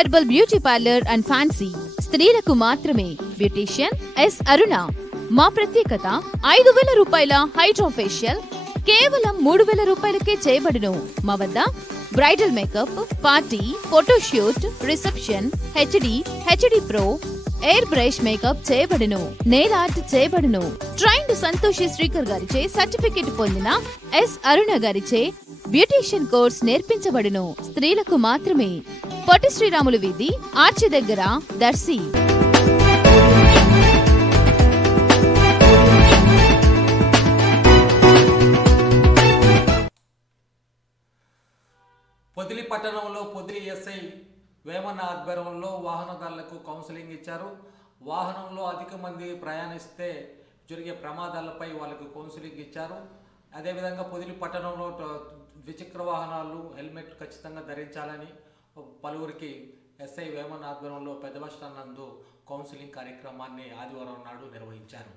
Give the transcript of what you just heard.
Herbal beauty parlour and fancy స్త్రీలకు మాత్రమే. Beautician yes అరుణ. మా ప్రత్యేకత 5,000 రూపాయల హైడ్రా ఫేషియల్ కేవలం 3,000 రూపాయలకే చేయబడును. మా వద్ద bridal makeup, party, photoshoot, reception, HD pro, air brush makeup చేయబడును. నెయిల్ ఆర్ట్ చేయబడును. ట్రైన్డ్ సంతోషి శ్రీకర్ గారిచే సర్టిఫికెట్ పొందిన ఎస్ అరుణ గారిచే బ్యూటీషియన్ కోర్స్ నేర్పించబడును. స్త్రీలకు మాత్రమే. పొట్టి శ్రీరాములు వీధి, ఆర్చి దగ్గర, దర్శి. పొదిలి పట్టణంలో పొదిలి ఎస్ఐ వేమన్న ఆధ్వర్యంలో వాహనదారులకు కౌన్సిలింగ్ ఇచ్చారు. వాహనంలో అధిక మంది ప్రయాణిస్తే జరిగే ప్రమాదాలపై వాళ్ళకు కౌన్సిలింగ్ ఇచ్చారు. అదేవిధంగా పొదిలి పట్టణంలో ద్విచక్ర వాహనాలు హెల్మెట్ ఖచ్చితంగా ధరించాలని పలువురికి ఎస్ఐ వేమన్న ఆధ్వర్యంలో పెద్ద బస్ స్టాండ్ నందు కౌన్సిలింగ్ కార్యక్రమాన్ని ఆదివారం నాడు నిర్వహించారు.